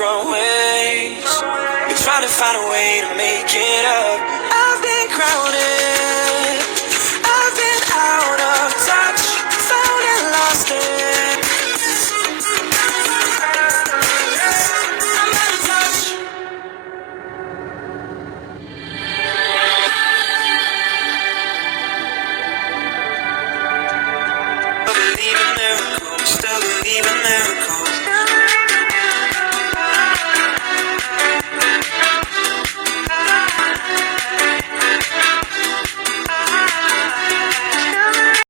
different ways. We're trying to find a way to make it up. I've been crowded, I've been out of touch, found and lost it. I'm out of touch. Still believe in miracles, still believe in miracles.